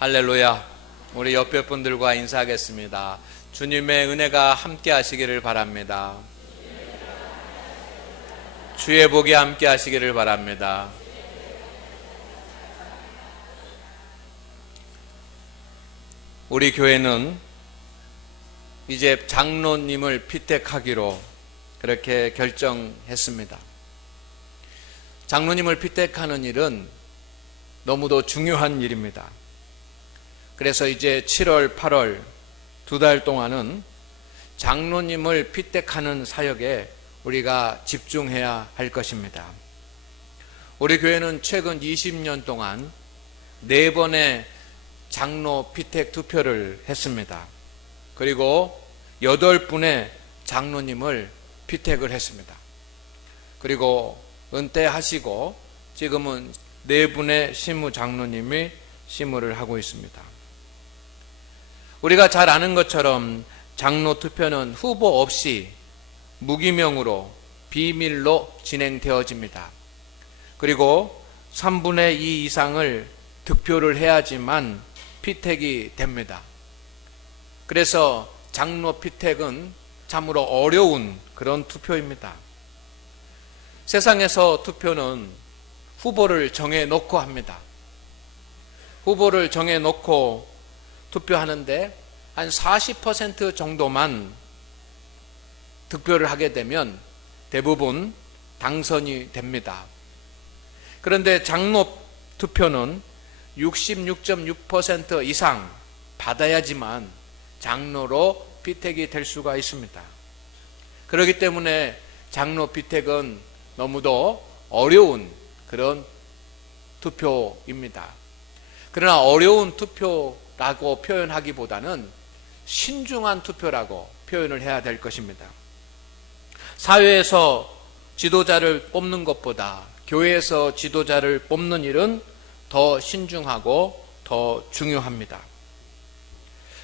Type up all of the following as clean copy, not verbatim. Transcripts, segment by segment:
할렐루야. 우리 옆에 분들과 인사하겠습니다. 주님의 은혜가 함께 하시기를 바랍니다. 주의 복이 함께 하시기를 바랍니다. 우리 교회는 이제 장로님을 피택하기로 그렇게 결정했습니다. 장로님을 피택하는 일은 너무도 중요한 일입니다. 그래서 이제 7월, 8월 2달 동안은 장로님을 피택하는 사역에 우리가 집중해야 할 것입니다. 우리 교회는 최근 20년 동안 4번의 장로 피택 투표를 했습니다. 그리고 8분의 장로님을 피택을 했습니다. 그리고 은퇴하시고 지금은 4분의 시무 장로님이 시무를 하고 있습니다. 우리가 잘 아는 것처럼 장로 투표는 후보 없이 무기명으로 비밀로 진행되어집니다. 그리고 3분의 2 이상을 득표를 해야지만 피택이 됩니다. 그래서 장로 피택은 참으로 어려운 그런 투표입니다. 세상에서 투표는 후보를 정해놓고 합니다. 후보를 정해놓고 투표하는데 한 40% 정도만 득표를 하게 되면 대부분 당선이 됩니다. 그런데 장로 투표는 66.6% 이상 받아야지만 장로로 피택이 될 수가 있습니다. 그렇기 때문에 장로 피택은 너무도 어려운 그런 투표입니다. 그러나 어려운 투표라고 표현하기보다는 신중한 투표라고 표현을 해야 될 것입니다. 사회에서 지도자를 뽑는 것보다 교회에서 지도자를 뽑는 일은 더 신중하고 더 중요합니다.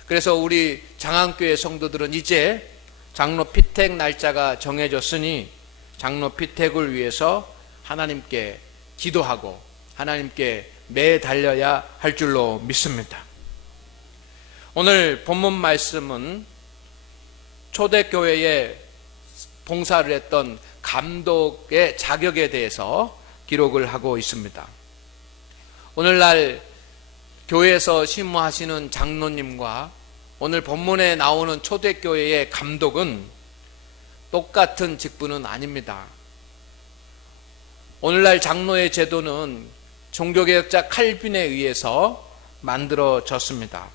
그래서 우리 장안교회 성도들은 이제 장로 피택 날짜가 정해졌으니 장로 피택을 위해서 하나님께 기도하고 하나님께 매달려야 할 줄로 믿습니다. 오늘 본문 말씀은 초대교회에 봉사를 했던 감독의 자격에 대해서 기록을 하고 있습니다. 오늘날 교회에서 심무하시는 장로님과 오늘 본문에 나오는 초대교회의 감독은 똑같은 직분은 아닙니다. 오늘날 장로의 제도는 종교개혁자 칼빈에 의해서 만들어졌습니다.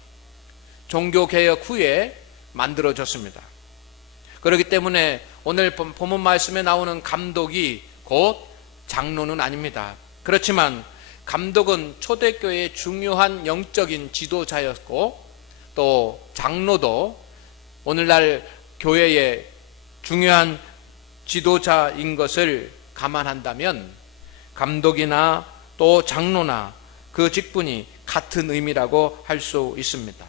종교개혁 후에 만들어졌습니다. 그렇기 때문에 오늘 본문 말씀에 나오는 감독이 곧 장로는 아닙니다. 그렇지만 감독은 초대교회의 중요한 영적인 지도자였고 또 장로도 오늘날 교회의 중요한 지도자인 것을 감안한다면 감독이나 또 장로나 그 직분이 같은 의미라고 할 수 있습니다.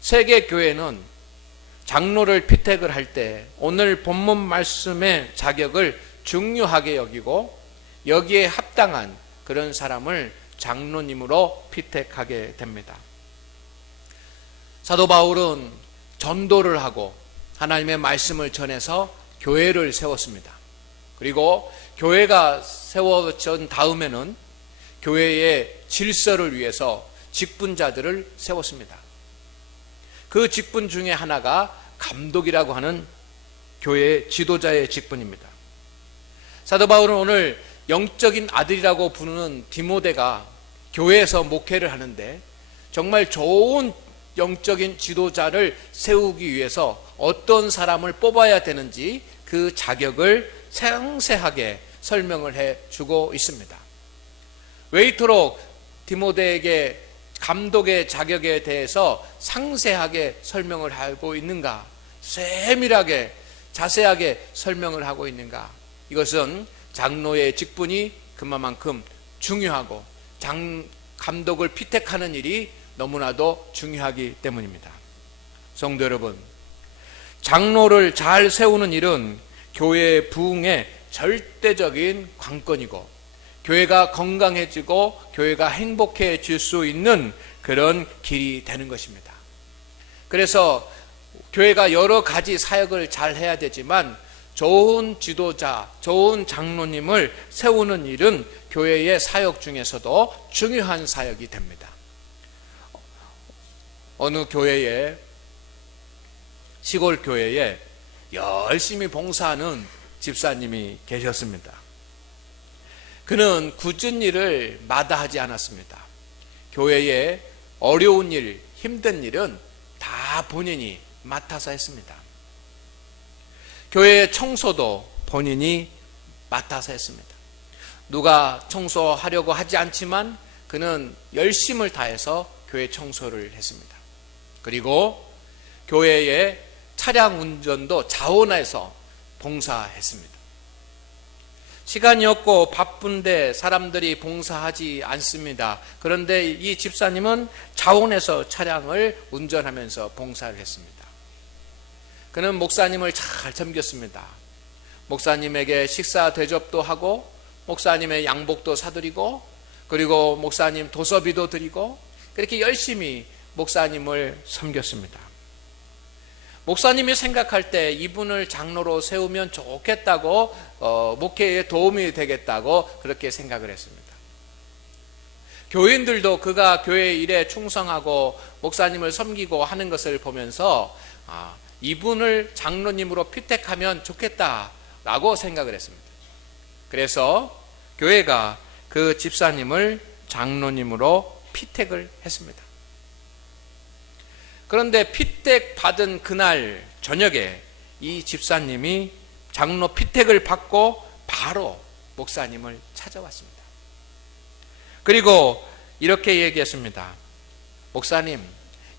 세계 교회는 장로를 피택을 할 때 오늘 본문 말씀의 자격을 중요하게 여기고 여기에 합당한 그런 사람을 장로님으로 피택하게 됩니다. 사도 바울은 전도를 하고 하나님의 말씀을 전해서 교회를 세웠습니다. 그리고 교회가 세워진 다음에는 교회의 질서를 위해서 직분자들을 세웠습니다. 그 직분 중에 하나가 감독이라고 하는 교회의 지도자의 직분입니다. 사도 바울은 오늘 영적인 아들이라고 부르는 디모데가 교회에서 목회를 하는데 정말 좋은 영적인 지도자를 세우기 위해서 어떤 사람을 뽑아야 되는지 그 자격을 상세하게 설명을 해주고 있습니다. 왜 이토록 디모데에게 감독의 자격에 대해서 상세하게 설명을 하고 있는가? 세밀하게 자세하게 설명을 하고 있는가? 이것은 장로의 직분이 그만큼 중요하고 감독을 피택하는 일이 너무나도 중요하기 때문입니다. 성도 여러분, 장로를 잘 세우는 일은 교회의 부흥의 절대적인 관건이고 교회가 건강해지고 교회가 행복해질 수 있는 그런 길이 되는 것입니다. 그래서 교회가 여러 가지 사역을 잘 해야 되지만 좋은 지도자, 좋은 장로님을 세우는 일은 교회의 사역 중에서도 중요한 사역이 됩니다. 어느 교회에, 시골 교회에 열심히 봉사하는 집사님이 계셨습니다. 그는 굳은 일을 마다하지 않았습니다. 교회에 어려운 일, 힘든 일은 다 본인이 맡아서 했습니다. 교회의 청소도 본인이 맡아서 했습니다. 누가 청소하려고 하지 않지만 그는 열심을 다해서 교회 청소를 했습니다. 그리고 교회의 차량 운전도 자원해서 봉사했습니다. 시간이 없고 바쁜데 사람들이 봉사하지 않습니다. 그런데 이 집사님은 자원해서 차량을 운전하면서 봉사를 했습니다. 그는 목사님을 잘 섬겼습니다. 목사님에게 식사 대접도 하고 목사님의 양복도 사드리고 그리고 목사님 도서비도 드리고 그렇게 열심히 목사님을 섬겼습니다. 목사님이 생각할 때 이분을 장로로 세우면 좋겠다고 목회에 도움이 되겠다고 그렇게 생각을 했습니다. 교인들도 그가 교회 일에 충성하고 목사님을 섬기고 하는 것을 보면서 이분을 장로님으로 피택하면 좋겠다라고 생각을 했습니다. 그래서 교회가 그 집사님을 장로님으로 피택을 했습니다. 그런데 피택 받은 그날 저녁에 이 집사님이 장로 피택을 받고 바로 목사님을 찾아왔습니다. 그리고 이렇게 얘기했습니다. 목사님,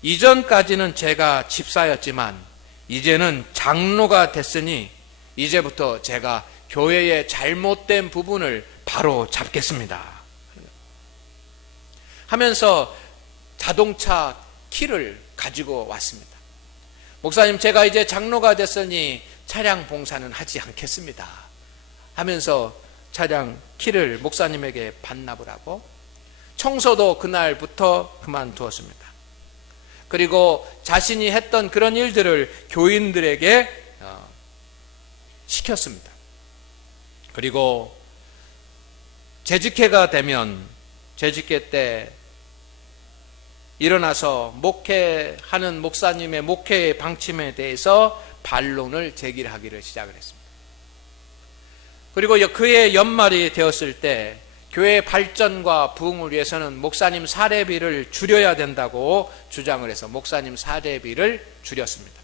이전까지는 제가 집사였지만 이제는 장로가 됐으니 이제부터 제가 교회의 잘못된 부분을 바로 잡겠습니다 하면서 자동차 키를 가지고 왔습니다. 목사님, 제가 이제 장로가 됐으니 차량 봉사는 하지 않겠습니다 하면서 차량 키를 목사님에게 반납을 하고 청소도 그날부터 그만두었습니다. 그리고 자신이 했던 그런 일들을 교인들에게 시켰습니다. 그리고 재직회가 되면 재직회 때 일어나서 목회하는 목사님의 목회의 방침에 대해서 반론을 제기하기를 시작을 했습니다. 그리고 그의 연말이 되었을 때 교회 발전과 부흥을 위해서는 목사님 사례비를 줄여야 된다고 주장을 해서 목사님 사례비를 줄였습니다.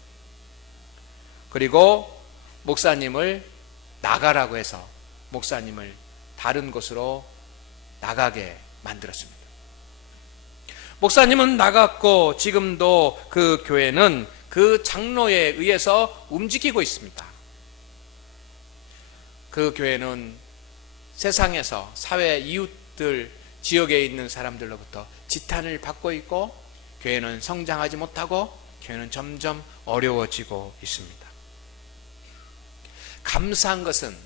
그리고 목사님을 나가라고 해서 목사님을 다른 곳으로 나가게 만들었습니다. 목사님은 나갔고 지금도 그 교회는 그 장로에 의해서 움직이고 있습니다. 그 교회는 세상에서 사회 이웃들 지역에 있는 사람들로부터 지탄을 받고 있고 교회는 성장하지 못하고 교회는 점점 어려워지고 있습니다. 감사한 것은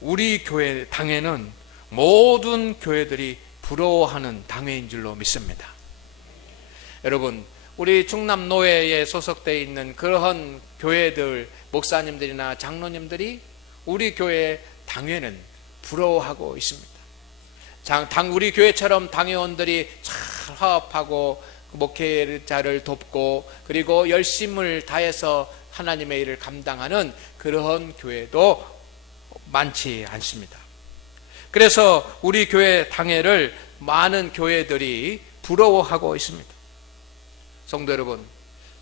우리 교회 당회는 모든 교회들이 부러워하는 당회인 줄로 믿습니다. 여러분, 우리 충남노회에 소속되어 있는 그러한 교회들 목사님들이나 장로님들이 우리 교회 당회는 부러워하고 있습니다. 우리 교회처럼 당회원들이 잘 화합하고 목회자를 돕고 그리고 열심을 다해서 하나님의 일을 감당하는 그러한 교회도 많지 않습니다. 그래서 우리 교회 당회를 많은 교회들이 부러워하고 있습니다. 성도 여러분,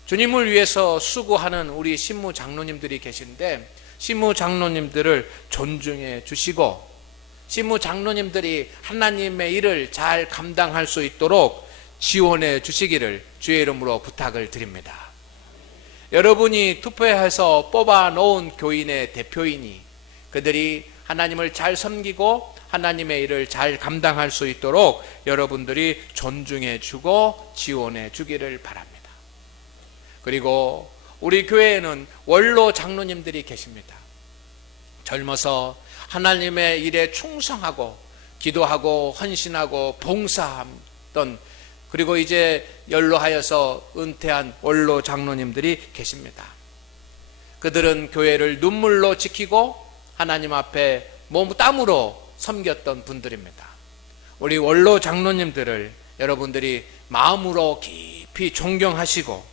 주님을 위해서 수고하는 우리 신무 장로님들이 계신데 신무 장로님들을 존중해 주시고 신무 장로님들이 하나님의 일을 잘 감당할 수 있도록 지원해 주시기를 주의 이름으로 부탁을 드립니다. 여러분이 투표해서 뽑아 놓은 교인의 대표이니 그들이 하나님을 잘 섬기고 하나님의 일을 잘 감당할 수 있도록 여러분들이 존중해 주고 지원해 주기를 바랍니다. 그리고 우리 교회에는 원로 장로님들이 계십니다. 젊어서 하나님의 일에 충성하고 기도하고 헌신하고 봉사했던, 그리고 이제 연로하여서 은퇴한 원로 장로님들이 계십니다. 그들은 교회를 눈물로 지키고 하나님 앞에 몸 땀으로 섬겼던 분들입니다. 우리 원로 장로님들을 여러분들이 마음으로 깊이 존경하시고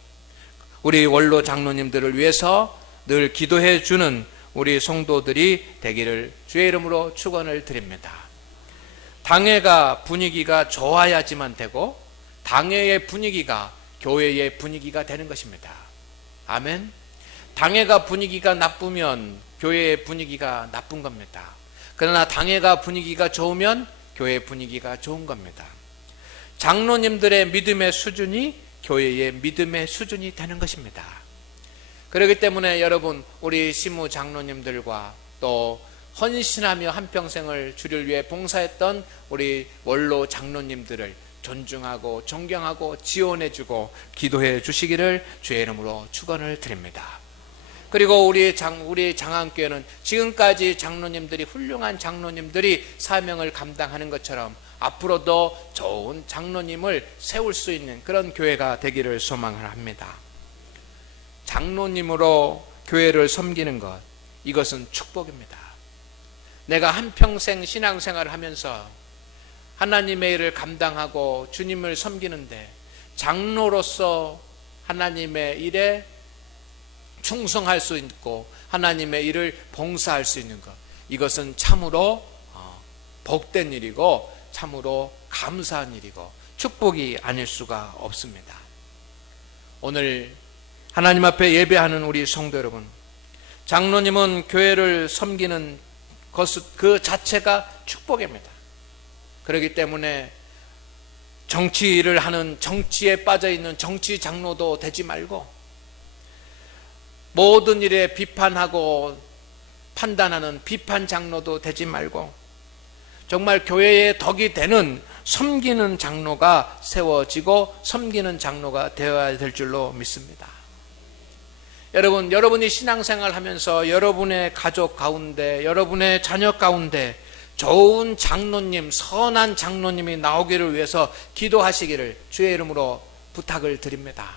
우리 원로 장로님들을 위해서 늘 기도해 주는 우리 성도들이 되기를 주의 이름으로 축원을 드립니다. 당회가 분위기가 좋아야지만 되고 당회의 분위기가 교회의 분위기가 되는 것입니다. 아멘. 당회가 분위기가 나쁘면 교회의 분위기가 나쁜 겁니다. 그러나 당회가 분위기가 좋으면 교회의 분위기가 좋은 겁니다. 장로님들의 믿음의 수준이 교회의 믿음의 수준이 되는 것입니다. 그렇기 때문에 여러분, 우리 시무 장로님들과 또 헌신하며 한평생을 주를 위해 봉사했던 우리 원로 장로님들을 존중하고 존경하고 지원해주고 기도해 주시기를 주의 이름으로 축원을 드립니다. 그리고 우리 장안교회는 지금까지 장로님들이, 훌륭한 장로님들이 사명을 감당하는 것처럼 앞으로도 좋은 장로님을 세울 수 있는 그런 교회가 되기를 소망을 합니다. 장로님으로 교회를 섬기는 것, 이것은 축복입니다. 내가 한평생 신앙생활을 하면서 하나님의 일을 감당하고 주님을 섬기는데 장로로서 하나님의 일에 충성할 수 있고 하나님의 일을 봉사할 수 있는 것, 이것은 참으로 복된 일이고 참으로 감사한 일이고 축복이 아닐 수가 없습니다. 오늘 하나님 앞에 예배하는 우리 성도 여러분, 장로님은 교회를 섬기는 것 그 자체가 축복입니다. 그렇기 때문에 정치를 하는, 정치에 빠져있는 정치 장로도 되지 말고 모든 일에 비판하고 판단하는 비판 장로도 되지 말고 정말 교회의 덕이 되는 섬기는 장로가 세워지고 섬기는 장로가 되어야 될 줄로 믿습니다. 여러분, 여러분이 신앙생활 하면서 여러분의 가족 가운데, 여러분의 자녀 가운데 좋은 장로님, 선한 장로님이 나오기를 위해서 기도하시기를 주의 이름으로 부탁을 드립니다.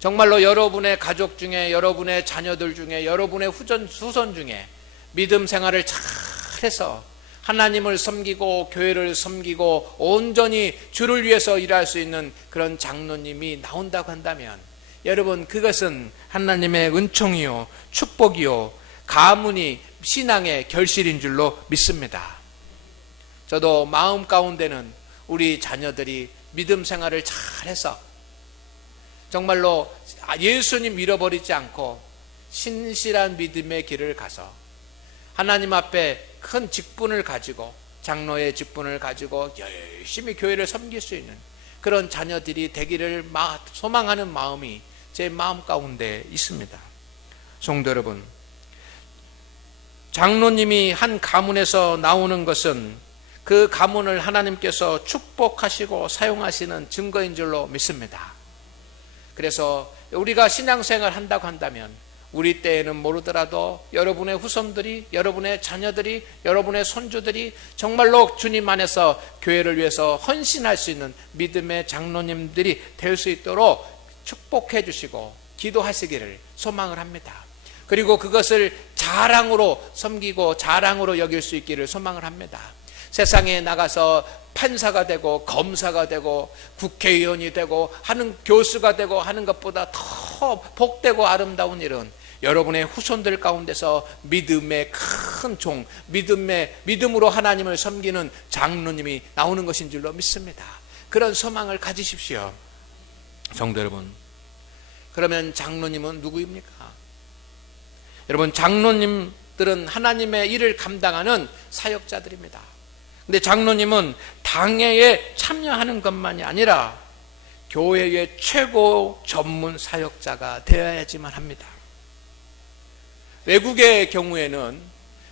정말로 여러분의 가족 중에, 여러분의 자녀들 중에, 여러분의 후손 중에 믿음 생활을 잘해서 하나님을 섬기고 교회를 섬기고 온전히 주를 위해서 일할 수 있는 그런 장로님이 나온다고 한다면 여러분, 그것은 하나님의 은총이요 축복이요 가문이 신앙의 결실인 줄로 믿습니다. 저도 마음 가운데는 우리 자녀들이 믿음 생활을 잘해서 정말로 예수님 잃어버리지 않고 신실한 믿음의 길을 가서 하나님 앞에 큰 직분을 가지고, 장로의 직분을 가지고 열심히 교회를 섬길 수 있는 그런 자녀들이 되기를 소망하는 마음이 제 마음 가운데 있습니다. 성도 여러분, 장로님이 한 가문에서 나오는 것은 그 가문을 하나님께서 축복하시고 사용하시는 증거인 줄로 믿습니다. 그래서 우리가 신앙생활 한다고 한다면 우리 때에는 모르더라도 여러분의 후손들이, 여러분의 자녀들이, 여러분의 손주들이 정말로 주님 안에서 교회를 위해서 헌신할 수 있는 믿음의 장로님들이 될 수 있도록 축복해 주시고 기도하시기를 소망을 합니다. 그리고 그것을 자랑으로 섬기고 자랑으로 여길 수 있기를 소망을 합니다. 세상에 나가서 판사가 되고 검사가 되고 국회의원이 되고 하는, 교수가 되고 하는 것보다 더 복되고 아름다운 일은 여러분의 후손들 가운데서 믿음의 큰 종, 믿음으로 하나님을 섬기는 장로님이 나오는 것인 줄로 믿습니다. 그런 소망을 가지십시오. 성도 여러분, 그러면 장로님은 누구입니까? 여러분, 장로님들은 하나님의 일을 감당하는 사역자들입니다. 근데 장로님은 당회에 참여하는 것만이 아니라 교회의 최고 전문 사역자가 되어야지만 합니다. 외국의 경우에는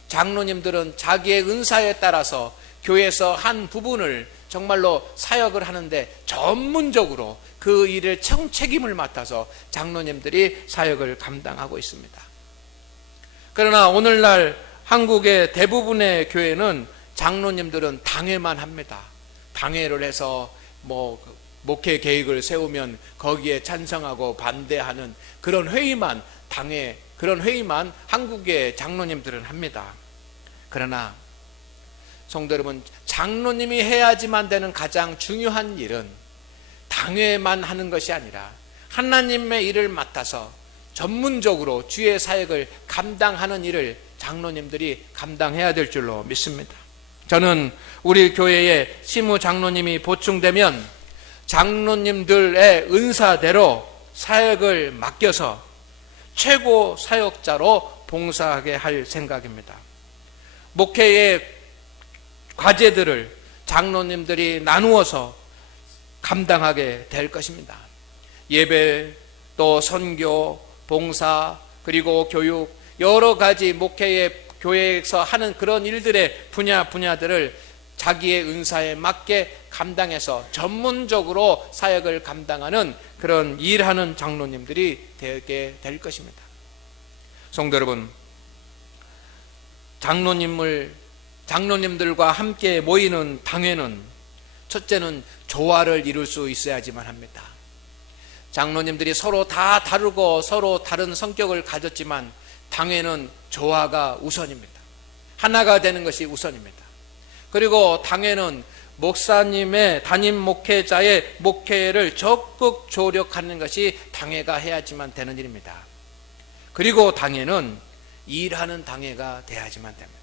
장로님들은 자기의 은사에 따라서 교회에서 한 부분을 정말로 사역을 하는데 전문적으로 그 일을 책임을 맡아서 장로님들이 사역을 감당하고 있습니다. 그러나 오늘날 한국의 대부분의 교회는 장로님들은 당회만 합니다. 당회를 해서 목회 계획을 세우면 거기에 찬성하고 반대하는 그런 회의만 그런 회의만 한국의 장로님들은 합니다. 그러나 성도 여러분, 장로님이 해야지만 되는 가장 중요한 일은 당회만 하는 것이 아니라 하나님의 일을 맡아서 전문적으로 주의 사역을 감당하는 일을 장로님들이 감당해야 될 줄로 믿습니다. 저는 우리 교회에 시무 장로님이 보충되면 장로님들의 은사대로 사역을 맡겨서 최고 사역자로 봉사하게 할 생각입니다. 목회의 과제들을 장로님들이 나누어서 감당하게 될 것입니다. 예배, 또 선교, 봉사, 그리고 교육, 여러 가지 목회의 교회에서 하는 그런 일들의 분야들을 자기의 은사에 맞게 감당해서 전문적으로 사역을 감당하는 그런 일하는 장로님들이 되게 될 것입니다. 성도 여러분, 장로님들과 함께 모이는 당회는 첫째는 조화를 이룰 수 있어야지만 합니다. 장로님들이 서로 다 다르고 서로 다른 성격을 가졌지만 당회는 조화가 우선입니다. 하나가 되는 것이 우선입니다. 그리고 당회는 목사님의 담임 목회자의 목회를 적극 조력하는 것이 당회가 해야지만 되는 일입니다. 그리고 당회는 일하는 당회가 돼야지만 됩니다.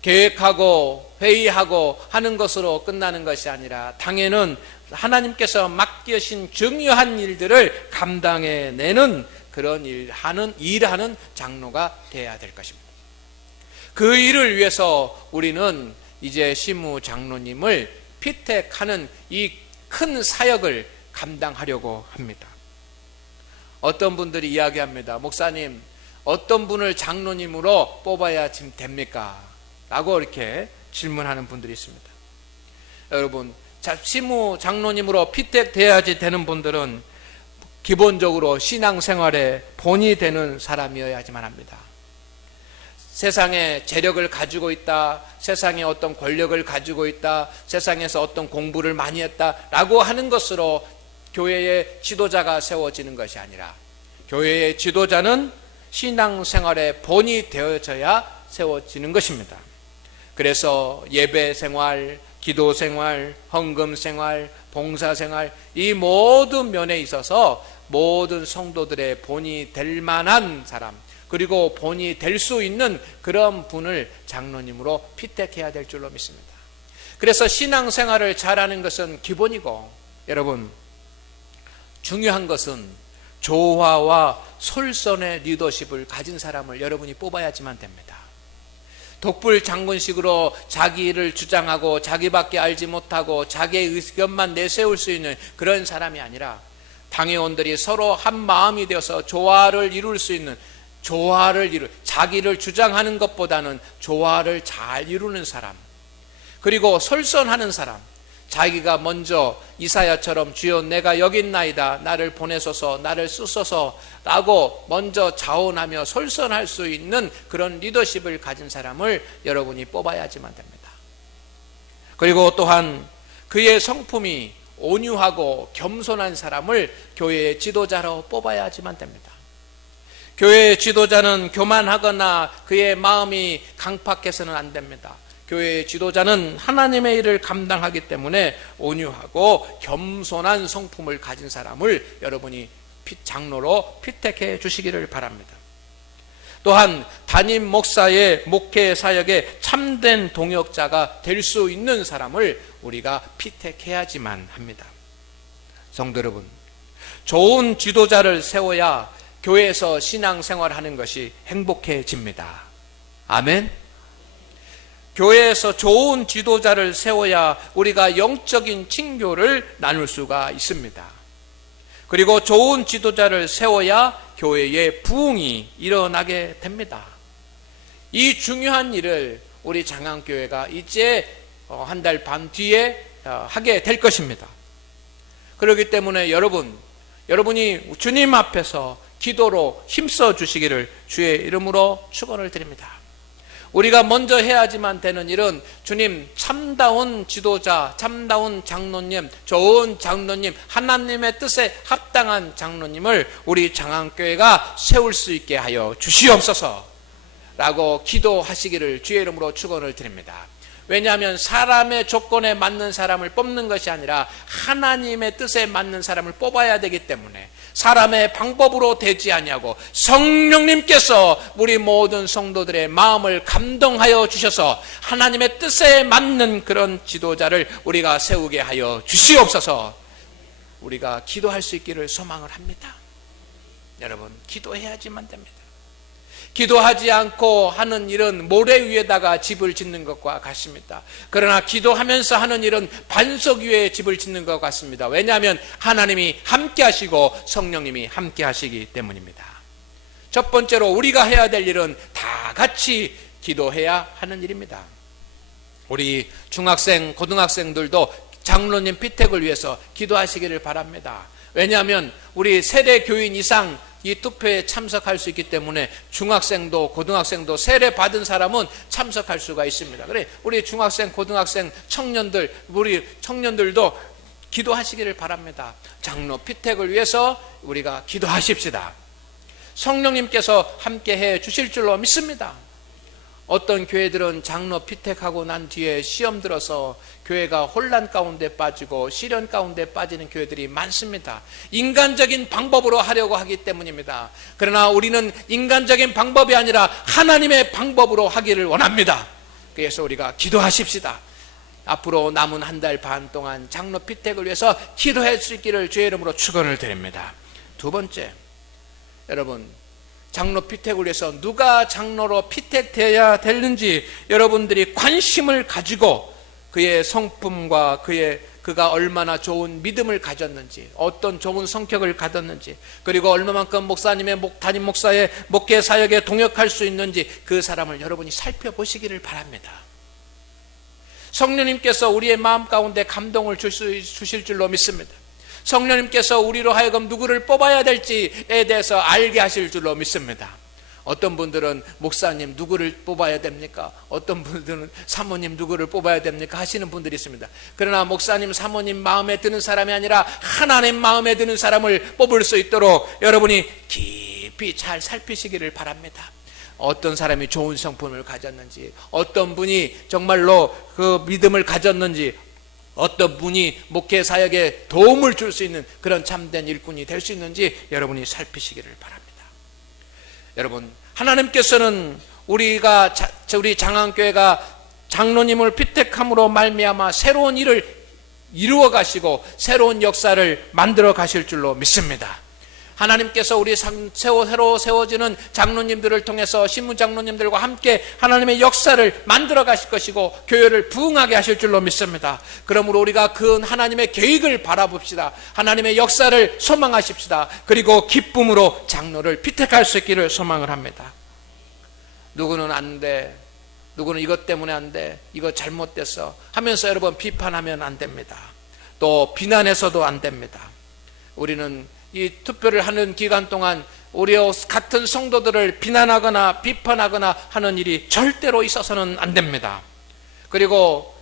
계획하고 회의하고 하는 것으로 끝나는 것이 아니라 당회는 하나님께서 맡기신 중요한 일들을 감당해내는 그런 일하는 장로가 되어야 될 것입니다. 그 일을 위해서 우리는 이제 시무 장로님을 피택하는 이 큰 사역을 감당하려고 합니다. 어떤 분들이 이야기합니다. 목사님, 어떤 분을 장로님으로 뽑아야 지금 됩니까? 라고 이렇게 질문하는 분들이 있습니다. 여러분, 시무 장로님으로 피택돼야지 되는 분들은 기본적으로 신앙생활에 본이 되는 사람이어야지만 합니다. 세상에 재력을 가지고 있다, 세상에 어떤 권력을 가지고 있다, 세상에서 어떤 공부를 많이 했다라고 하는 것으로 교회의 지도자가 세워지는 것이 아니라 교회의 지도자는 신앙생활에 본이 되어져야 세워지는 것입니다. 그래서 예배생활, 기도생활, 헌금생활, 봉사생활, 이 모든 면에 있어서 모든 성도들의 본이 될 만한 사람, 그리고 본이 될 수 있는 그런 분을 장로님으로 피택해야 될 줄로 믿습니다. 그래서 신앙생활을 잘하는 것은 기본이고, 여러분, 중요한 것은 조화와 솔선의 리더십을 가진 사람을 여러분이 뽑아야지만 됩니다. 독불 장군식으로 자기 일을 주장하고 자기밖에 알지 못하고 자기의 의견만 내세울 수 있는 그런 사람이 아니라 당회원들이 서로 한 마음이 되어서 조화를 이룰 수 있는, 자기를 주장하는 것보다는 조화를 잘 이루는 사람, 그리고 솔선하는 사람, 자기가 먼저 이사야처럼 주여 내가 여기 있나이다, 나를 보내소서, 나를 쓰소서 라고 먼저 자원하며 솔선할 수 있는 그런 리더십을 가진 사람을 여러분이 뽑아야지만 됩니다. 그리고 또한 그의 성품이 온유하고 겸손한 사람을 교회의 지도자로 뽑아야지만 됩니다. 교회의 지도자는 교만하거나 그의 마음이 강팍해서는 안 됩니다. 교회의 지도자는 하나님의 일을 감당하기 때문에 온유하고 겸손한 성품을 가진 사람을 여러분이 장로로 피택해 주시기를 바랍니다. 또한 담임 목사의 목회 사역에 참된 동역자가 될 수 있는 사람을 우리가 피택해야지만 합니다. 성도 여러분, 좋은 지도자를 세워야 교회에서 신앙생활하는 것이 행복해집니다. 아멘. 교회에서 좋은 지도자를 세워야 우리가 영적인 친교를 나눌 수가 있습니다. 그리고 좋은 지도자를 세워야 교회의 부흥이 일어나게 됩니다. 이 중요한 일을 우리 장안교회가 이제 한 달 반 뒤에 하게 될 것입니다. 그렇기 때문에 여러분이 주님 앞에서 기도로 힘써 주시기를 주의 이름으로 축원을 드립니다. 우리가 먼저 해야지만 되는 일은 주님 참다운 지도자, 참다운 장로님, 좋은 장로님, 하나님의 뜻에 합당한 장로님을 우리 장안교회가 세울 수 있게 하여 주시옵소서 라고 기도하시기를 주의 이름으로 축원을 드립니다. 왜냐하면 사람의 조건에 맞는 사람을 뽑는 것이 아니라 하나님의 뜻에 맞는 사람을 뽑아야 되기 때문에 사람의 방법으로 되지 아니하고 성령님께서 우리 모든 성도들의 마음을 감동하여 주셔서 하나님의 뜻에 맞는 그런 지도자를 우리가 세우게 하여 주시옵소서. 우리가 기도할 수 있기를 소망을 합니다. 여러분, 기도해야지만 됩니다. 기도하지 않고 하는 일은 모래 위에다가 집을 짓는 것과 같습니다. 그러나 기도하면서 하는 일은 반석 위에 집을 짓는 것 같습니다. 왜냐하면 하나님이 함께 하시고 성령님이 함께 하시기 때문입니다. 첫 번째로 우리가 해야 될 일은 다 같이 기도해야 하는 일입니다. 우리 중학생, 고등학생들도 장로님 피택을 위해서 기도하시기를 바랍니다. 왜냐하면 우리 세례 교인 이상 이 투표에 참석할 수 있기 때문에 중학생도 고등학생도 세례 받은 사람은 참석할 수가 있습니다. 그래, 우리 중학생, 고등학생, 청년들, 우리 청년들도 기도하시기를 바랍니다. 장로 피택을 위해서 우리가 기도하십시다. 성령님께서 함께 해 주실 줄로 믿습니다. 어떤 교회들은 장로 피택하고 난 뒤에 시험 들어서 교회가 혼란 가운데 빠지고 시련 가운데 빠지는 교회들이 많습니다. 인간적인 방법으로 하려고 하기 때문입니다. 그러나 우리는 인간적인 방법이 아니라 하나님의 방법으로 하기를 원합니다. 그래서 우리가 기도하십시다. 앞으로 남은 한 달 반 동안 장로 피택을 위해서 기도할 수 있기를 주의 이름으로 축원을 드립니다. 두 번째, 여러분, 장로 피택을 위해서 누가 장로로 피택되어야 되는지 여러분들이 관심을 가지고 그의 성품과 그가 얼마나 좋은 믿음을 가졌는지, 어떤 좋은 성격을 가졌는지, 그리고 얼마만큼 목사님의 담임 목사의 목회 사역에 동역할 수 있는지 그 사람을 여러분이 살펴보시기를 바랍니다. 성령님께서 우리의 마음 가운데 감동을 주실 줄로 믿습니다. 성령님께서 우리로 하여금 누구를 뽑아야 될지에 대해서 알게 하실 줄로 믿습니다. 어떤 분들은 목사님 누구를 뽑아야 됩니까? 어떤 분들은 사모님 누구를 뽑아야 됩니까? 하시는 분들이 있습니다. 그러나 목사님, 사모님 마음에 드는 사람이 아니라 하나님 마음에 드는 사람을 뽑을 수 있도록 여러분이 깊이 잘 살피시기를 바랍니다. 어떤 사람이 좋은 성품을 가졌는지, 어떤 분이 정말로 그 믿음을 가졌는지, 어떤 분이 목회 사역에 도움을 줄 수 있는 그런 참된 일꾼이 될 수 있는지 여러분이 살피시기를 바랍니다. 여러분, 하나님께서는 우리 장안교회가 장로님을 피택함으로 말미암아 새로운 일을 이루어 가시고 새로운 역사를 만들어 가실 줄로 믿습니다. 하나님께서 우리 새로 세워지는 장로님들을 통해서 신무장로님들과 함께 하나님의 역사를 만들어 가실 것이고 교회를 부흥하게 하실 줄로 믿습니다. 그러므로 우리가 그 하나님의 계획을 바라봅시다. 하나님의 역사를 소망하십시다. 그리고 기쁨으로 장로를 피택할 수 있기를 소망을 합니다. 누구는 안 돼, 누구는 이것 때문에 안 돼, 이거 잘못됐어 하면서 여러분 비판하면 안 됩니다. 또 비난해서도 안 됩니다. 우리는 이 투표를 하는 기간 동안 우리 같은 성도들을 비난하거나 비판하거나 하는 일이 절대로 있어서는 안 됩니다. 그리고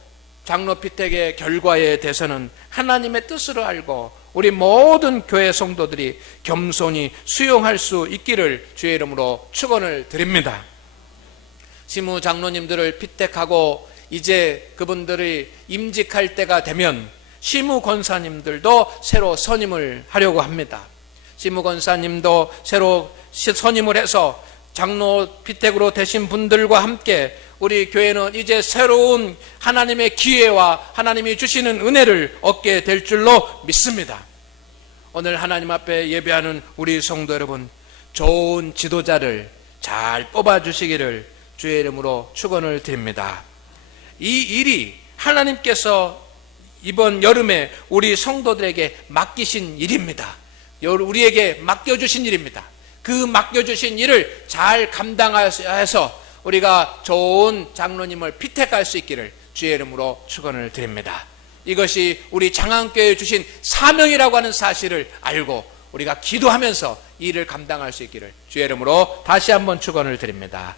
장로 피택의 결과에 대해서는 하나님의 뜻으로 알고 우리 모든 교회 성도들이 겸손히 수용할 수 있기를 주의 이름으로 축원을 드립니다. 시무 장로님들을 피택하고 이제 그분들이 임직할 때가 되면 시무 권사님들도 새로 선임을 하려고 합니다. 시무 권사님도 새로 선임을 해서 장로 피택으로 되신 분들과 함께 우리 교회는 이제 새로운 하나님의 기회와 하나님이 주시는 은혜를 얻게 될 줄로 믿습니다. 오늘 하나님 앞에 예배하는 우리 성도 여러분, 좋은 지도자를 잘 뽑아주시기를 주의 이름으로 축원을 드립니다. 이 일이 하나님께서 이번 여름에 우리 성도들에게 맡기신 일입니다. 우리에게 맡겨주신 일입니다. 그 맡겨주신 일을 잘 감당해서 우리가 좋은 장로님을 피택할 수 있기를 주의 이름으로 축원을 드립니다. 이것이 우리 장안교회에 주신 사명이라고 하는 사실을 알고 우리가 기도하면서 이 일을 감당할 수 있기를 주의 이름으로 다시 한번 축원을 드립니다.